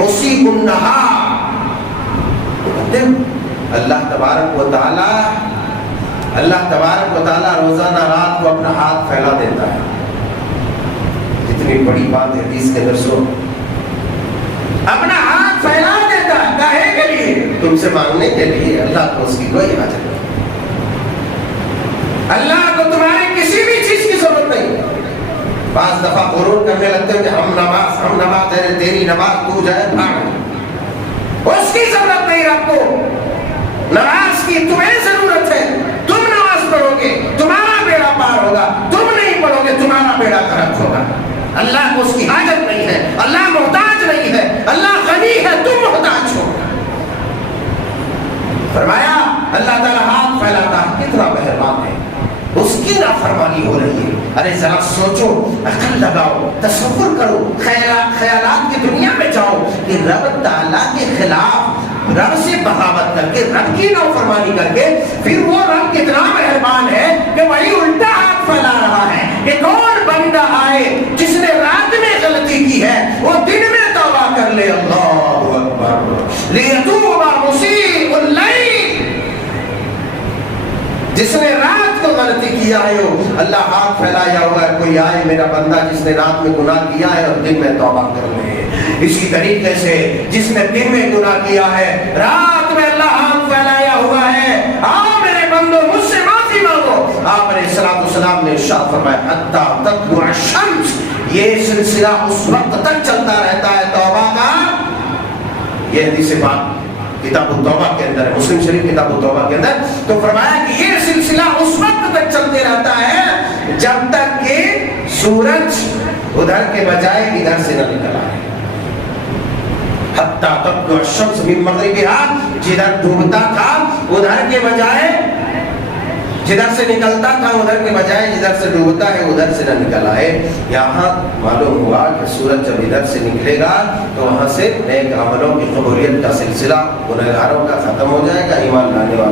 مسیء النہار. اللہ تبارک و تعالیٰ روزانہ رات کو اپنا ہاتھ پھیلا دیتا ہے. کتنی بڑی بات ہے حدیث کے اندر سو. اپنا ہاتھ پھیلا دیتا ہے. کاہے کے لیے؟ تم سے مانگنے کے لیے. اللہ کو اس کی کوئی حاجت نہیں. اللہ کو تمہاری کسی بھی چیز کی ضرورت نہیں. بعض دفعہ غرور کرنے لگتے ہیں کہ ہم نماز تیری نماز تو جائے بھاگ. اس کی ضرورت نہیں رب کو. نماز کی تمہیں ضرورت ہے. تم نماز پڑھو گے تمہارا بیڑا پار ہوگا. تم نہیں پڑھو گے تمہارا بیڑا غرق ہوگا. اللہ کو اس کی حاجت نہیں ہے. اللہ محتاج نہیں ہے. اللہ غنی ہے تم محتاج ہو. فرمایا اللہ تعالیٰ ہاتھ پھیلاتا ہے. کتنا مہربان ہے. اس کی نافرمانی ہو رہی ہے. ارے ذرا سوچو, عقل لگاؤ, تصور کرو, خیالات کی دنیا میں جاؤ کہ رب تعالیٰ کے خلاف رب سے بغاوت کر کے, رب کی نافرمانی کر کے, پھر وہ رب کتنا مہربان ہے کہ وہی الٹا ہاتھ پھیلا رہا ہے کہ کون بندہ آئے جس نے رات میں غلطی کی ہے وہ دن میں توبہ کر لے. اللہ اکبر. لیتوب مسیء اللیل. جس نے رات کو غلطی کیا ہے اللہ ہاتھ پھیلایا ہوا ہے. کوئی آئے میرا بندہ جس نے رات میں گناہ کیا ہے اور دن میں توبہ کر لے. اسی طریقے سے جس نے دن میں گناہ کیا ہے رات میں اللہ ہاتھ پھیلایا ہوا ہے. آؤ میرے بندو مجھ سے معافی مانگو. آپ علیہ السلام نے ارشاد فرمایا حتی تطلع الشمس. یہ سلسلہ اس وقت تک چلتا رہتا ہے توبہ کا. یہ حدیث پاک کتاب التوبہ کے اندر ہے, مسلم شریف کتاب التوبہ کے اندر. تو فرمایا کہ یہ سلسلہ اس وقت تک چلتے رہتا ہے جب تک کہ سورج ادھر کے بجائے ادھر سے نہ نکل آئے. حتی تطلع الشمس من مغربها. جدھر ڈوبتا تھا ادھر کے بجائے جدھر سے نکلتا تھا ادھر کے بجائے جدھر سے ڈوبتا ہے ادھر سے نہ نکل آئے. یہاں معلوم ہوا کہ سورج جب ادھر سے نکلے گا تو وہاں سے نیک عملوں کی قبولیت کا سلسلہ گنہگاروں کا ختم ہو جائے گا. ایمان لانے والوں